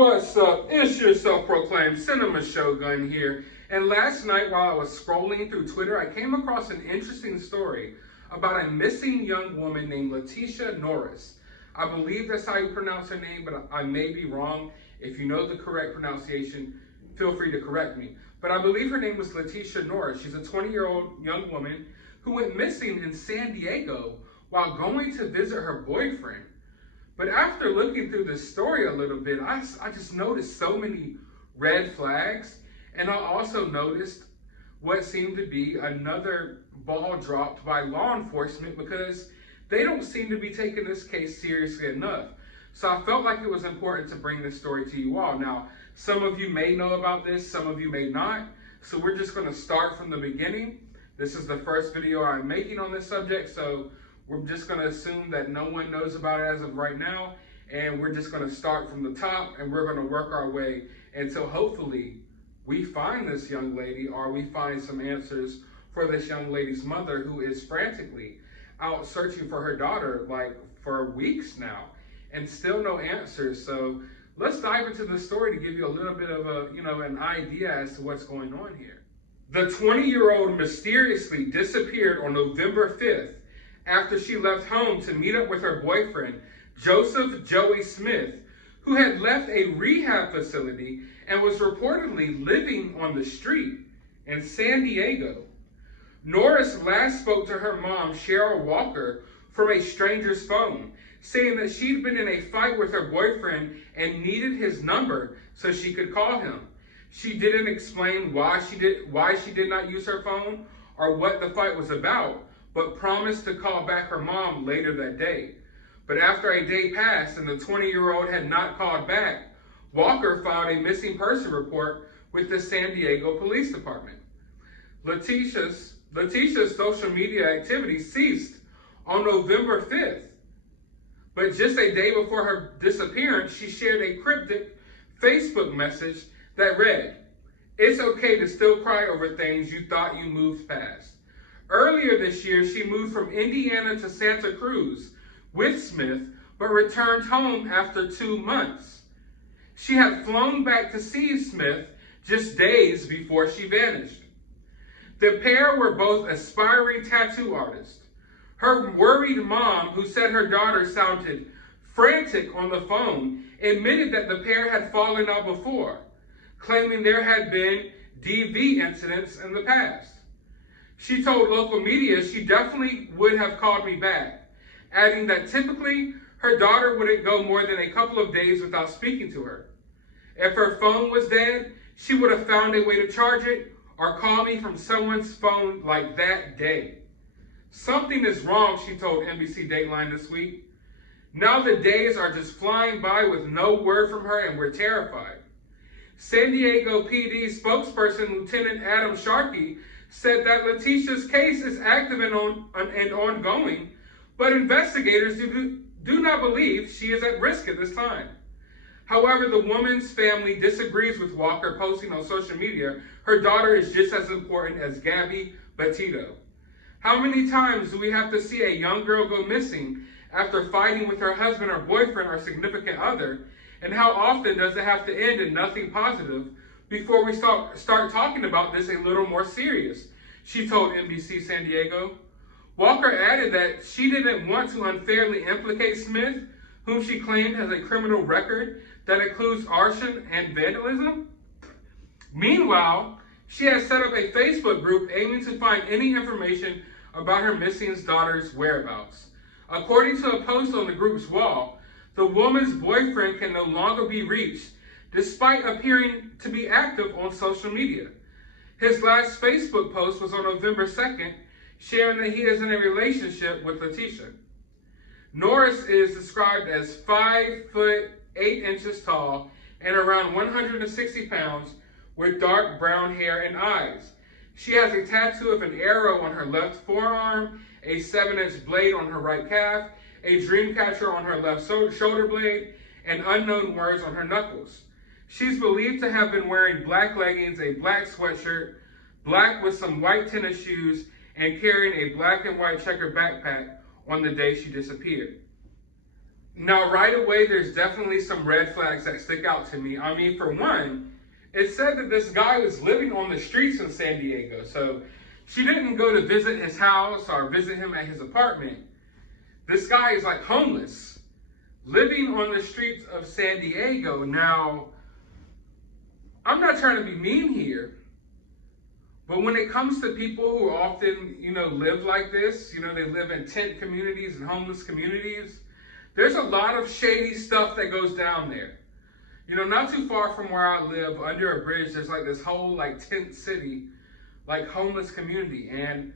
What's up? It's your self-proclaimed cinema shogun here. And last night while I was scrolling through Twitter, I came across an interesting story about a missing young woman named Lateche Norris. I believe that's how you pronounce her name, but I may be wrong. If you know the correct pronunciation, feel free to correct me. But I believe her name was Lateche Norris. She's a 20-year-old young woman who went missing in San Diego while going to visit her boyfriend. But after looking through this story a little bit, I just noticed so many red flags. And I also noticed what seemed to be another ball dropped by law enforcement because they don't seem to be taking this case seriously enough. So I felt like it was important to bring this story to you all. Now, some of you may know about this, some of you may not. So we're just going to start from the beginning. This is the first video I'm making on this subject, so we're just going to assume that no one knows about it as of right now, and we're just going to start from the top, and we're going to work our way until hopefully we find this young lady, or we find some answers for this young lady's mother, who is frantically out searching for her daughter like for weeks now, and still no answers. So let's dive into the story to give you a little bit of an idea as to what's going on here. The 20-year-old mysteriously disappeared on November 5th after she left home to meet up with her boyfriend, Joseph Joey Smith, who had left a rehab facility and was reportedly living on the street in San Diego. Norris last spoke to her mom, Cheryl Walker, from a stranger's phone, saying that she'd been in a fight with her boyfriend and needed his number so she could call him. She didn't explain why she did not use her phone or what the fight was about, but promised to call back her mom later that day. But after a day passed and the 20-year-old had not called back, Walker filed a missing person report with the San Diego Police Department. Lateche's social media activity ceased on November 5th. But just a day before her disappearance, she shared a cryptic Facebook message that read, "It's okay to still cry over things you thought you moved past." Earlier this year, she moved from Indiana to Santa Cruz with Smith, but returned home after 2 months. She had flown back to see Smith just days before she vanished. The pair were both aspiring tattoo artists. Her worried mom, who said her daughter sounded frantic on the phone, admitted that the pair had fallen out before, claiming there had been DV incidents in the past. She told local media she definitely would have called me back, adding that typically her daughter wouldn't go more than a couple of days without speaking to her. If her phone was dead, she would have found a way to charge it or call me from someone's phone like that day. Something is wrong, she told NBC Dateline this week. Now the days are just flying by with no word from her and we're terrified. San Diego PD spokesperson Lieutenant Adam Sharkey said that Lateche's case is active and ongoing, but investigators do not believe she is at risk at this time. However, the woman's family disagrees with Walker, posting on social media her daughter is just as important as Gabby Petito. How many times do we have to see a young girl go missing after fighting with her husband or boyfriend or significant other? And how often does it have to end in nothing positive before we start talking about this a little more serious? She told NBC San Diego. Walker added that she didn't want to unfairly implicate Smith, whom she claimed has a criminal record that includes arson and vandalism. Meanwhile, she has set up a Facebook group aiming to find any information about her missing daughter's whereabouts. According to a post on the group's wall, the woman's boyfriend can no longer be reached despite appearing to be active on social media. His last Facebook post was on November 2nd, sharing that he is in a relationship with Lateche. Norris is described as 5 foot 8 inches tall and around 160 pounds with dark brown hair and eyes. She has a tattoo of an arrow on her left forearm, a 7-inch blade on her right calf, a dream catcher on her left shoulder blade, and unknown words on her knuckles. She's believed to have been wearing black leggings, a black sweatshirt, black with some white tennis shoes, and carrying a black and white checkered backpack on the day she disappeared. Now, right away, there's definitely some red flags that stick out to me. I mean, for one, it said that this guy was living on the streets in San Diego. So she didn't go to visit his house or visit him at his apartment. This guy is like homeless, living on the streets of San Diego. Now, I'm not trying to be mean here, but when it comes to people who often, live like this, they live in tent communities and homeless communities, there's a lot of shady stuff that goes down there. Not too far from where I live, under a bridge, there's like this whole tent city, homeless community. And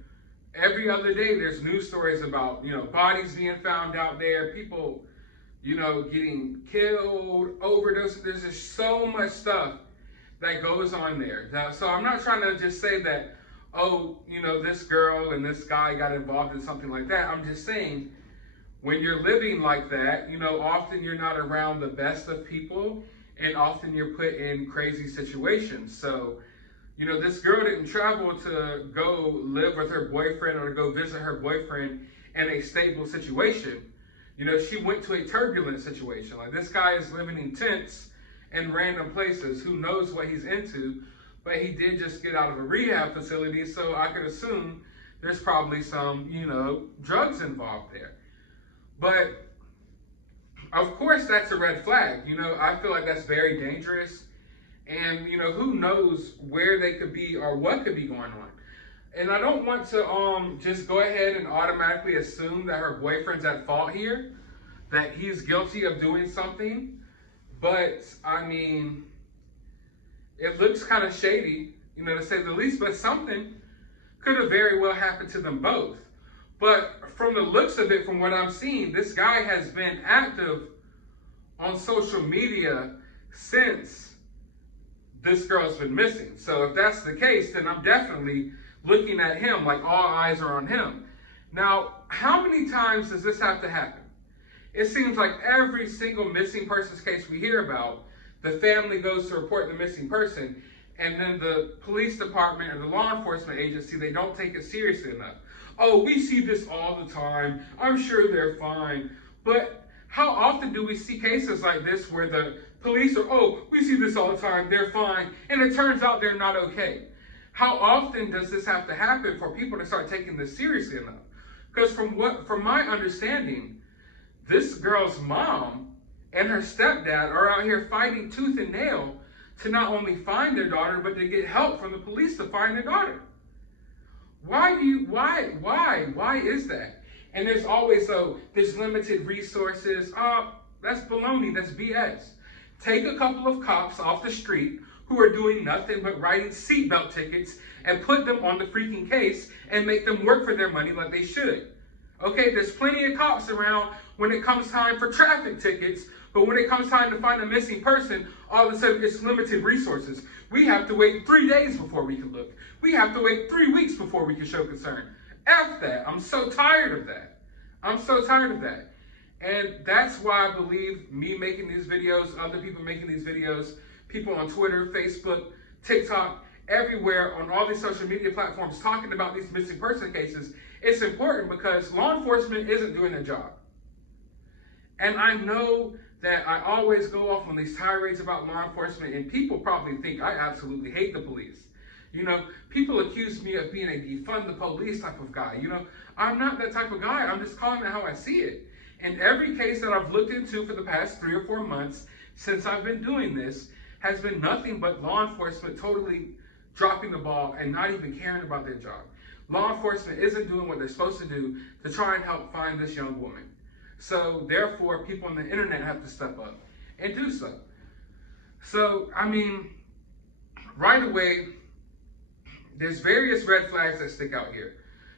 every other day there's news stories about, bodies being found out there, people, getting killed, overdoses. There's just so much stuff that goes on there. So I'm not trying to just say that, this girl and this guy got involved in something like that. I'm just saying, when you're living like that, often you're not around the best of people, and often you're put in crazy situations. So, this girl didn't travel to go live with her boyfriend or to go visit her boyfriend in a stable situation. She went to a turbulent situation. Like, this guy is living in tents in random places. Who knows what he's into, but he did just get out of a rehab facility, so I could assume there's probably some, drugs involved there. But of course, that's a red flag. I feel like that's very dangerous. And, who knows where they could be or what could be going on. And I don't want to just go ahead and automatically assume that her boyfriend's at fault here, that he's guilty of doing something. But, I mean, it looks kind of shady, to say the least. But something could have very well happened to them both. But from the looks of it, from what I'm seeing, this guy has been active on social media since this girl's been missing. So if that's the case, then I'm definitely looking at him like all eyes are on him. Now, how many times does this have to happen? It seems like every single missing persons case we hear about, the family goes to report the missing person, and then the police department or the law enforcement agency, they don't take it seriously enough. Oh, we see this all the time. I'm sure they're fine. But how often do we see cases like this where the police are, we see this all the time, they're fine, and it turns out they're not okay? How often does this have to happen for people to start taking this seriously enough? Because from my understanding, this girl's mom and her stepdad are out here fighting tooth and nail to not only find their daughter, but to get help from the police to find their daughter. Why is that? And there's always, there's limited resources. That's baloney, that's BS. Take a couple of cops off the street who are doing nothing but writing seatbelt tickets and put them on the freaking case and make them work for their money like they should. Okay, there's plenty of cops around when it comes time for traffic tickets, but when it comes time to find a missing person, all of a sudden it's limited resources. We have to wait 3 days before we can look. We have to wait 3 weeks before we can show concern. F that. I'm so tired of that. I'm so tired of that. And that's why I believe me making these videos, other people making these videos, people on Twitter, Facebook, TikTok, everywhere on all these social media platforms talking about these missing person cases, it's important because law enforcement isn't doing their job. And I know that I always go off on these tirades about law enforcement, and people probably think I absolutely hate the police. People accuse me of being a defund the police type of guy. I'm not that type of guy. I'm just calling it how I see it. And every case that I've looked into for the past 3 or 4 months since I've been doing this has been nothing but law enforcement totally dropping the ball and not even caring about their job. Law enforcement isn't doing what they're supposed to do to try and help find this young woman. So therefore, people on the internet have to step up and do so. So, I mean, right away, there's various red flags that stick out here.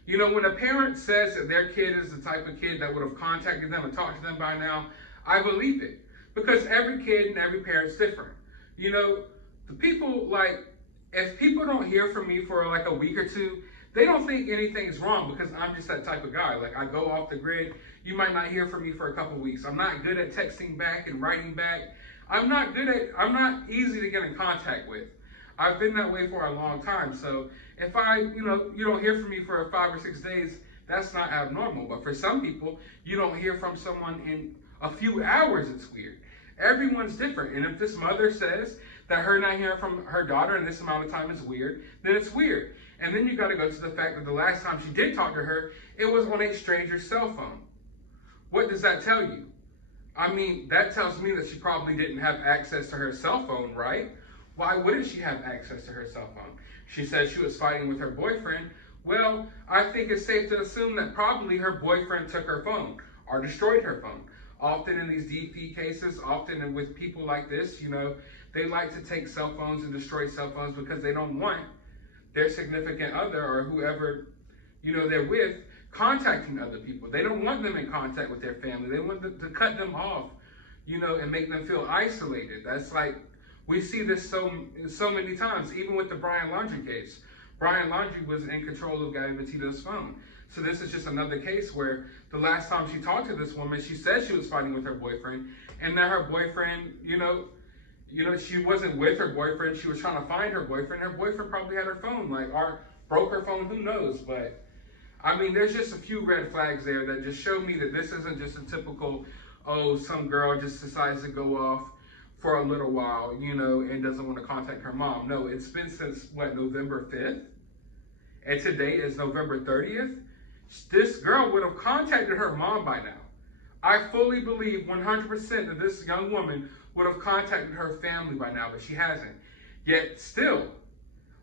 When a parent says that their kid is the type of kid that would have contacted them and talked to them by now, I believe it. Because every kid and every parent's different. The people, if people don't hear from me for a week or two, they don't think anything's wrong because I'm just that type of guy. I go off the grid. You might not hear from me for a couple weeks. I'm not good at texting back and writing back. I'm not easy to get in contact with. I've been that way for a long time. So if you don't hear from me for 5 or 6 days, that's not abnormal. But for some people, you don't hear from someone in A few hours, it's weird. Everyone's different. And if this mother says that her not hearing from her daughter in this amount of time is weird, then it's weird. And then you got to go to the fact that the last time she did talk to her, it was on a stranger's cell phone. What does that tell you? I mean, that tells me that she probably didn't have access to her cell phone, right? Why wouldn't she have access to her cell phone? She said she was fighting with her boyfriend. Well, I think it's safe to assume that probably her boyfriend took her phone or destroyed her phone. Often in these DP cases, often with people like this, you know, they like to take cell phones and destroy cell phones because they don't want their significant other or whoever, you know, they're with contacting other people. They don't want them in contact with their family. They want to cut them off, you know, and make them feel isolated. That's like, we see this so many times, even with the Brian Laundrie case. Brian Laundrie was in control of Gabby Petito's phone. So this is just another case where the last time she talked to this woman, she said she was fighting with her boyfriend, and that her boyfriend, you know, she wasn't with her boyfriend. She was trying to find her boyfriend. Her boyfriend probably had her phone, like, or broke her phone. Who knows? But I mean, there's just a few red flags there that just show me that this isn't just a typical, oh, some girl just decides to go off for a little while, you know, and doesn't want to contact her mom. No, it's been since, what, November 5th? And today is November 30th. This girl would have contacted her mom by now. I fully believe 100% that this young woman would have contacted her family by now, but she hasn't. Yet still,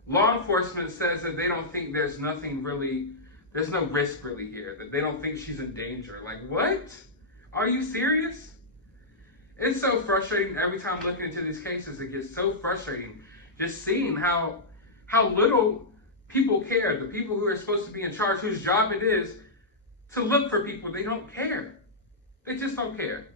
law enforcement says that they don't think there's nothing really, there's no risk really here, that they don't think she's in danger. Like, what? Are you serious? It's so frustrating every time looking into these cases. It gets so frustrating just seeing how little people care. The people who are supposed to be in charge, whose job it is to look for people, they don't care. They just don't care.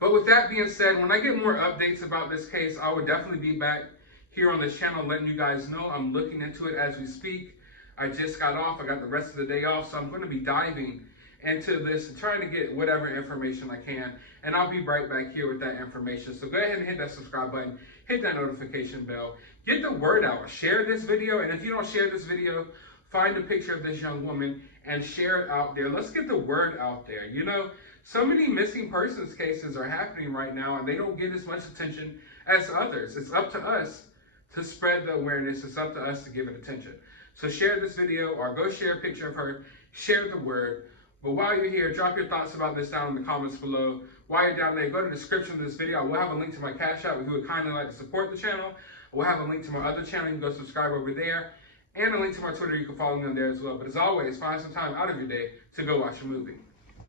But with that being said, when I get more updates about this case, I would definitely be back here on this channel letting you guys know. I'm looking into it as we speak. I just got off. I got the rest of the day off, so I'm going to be diving into this and trying to get whatever information I can. And I'll be right back here with that information. So go ahead and hit that subscribe button. Hit that notification bell. Get the word out. Share this video. And if you don't share this video, find a picture of this young woman and share it out there. Let's get the word out there. You know, so many missing persons cases are happening right now, and they don't get as much attention as others. It's up to us to spread the awareness. It's up to us to give it attention. So share this video or go share a picture of her. Share the word. But while you're here, drop your thoughts about this down in the comments below. While you're down there, go to the description of this video. I will have a link to my CashApp if you would kindly like to support the channel. We'll have a link to my other channel. You can go subscribe over there. And a link to my Twitter. You can follow me on there as well. But as always, find some time out of your day to go watch a movie.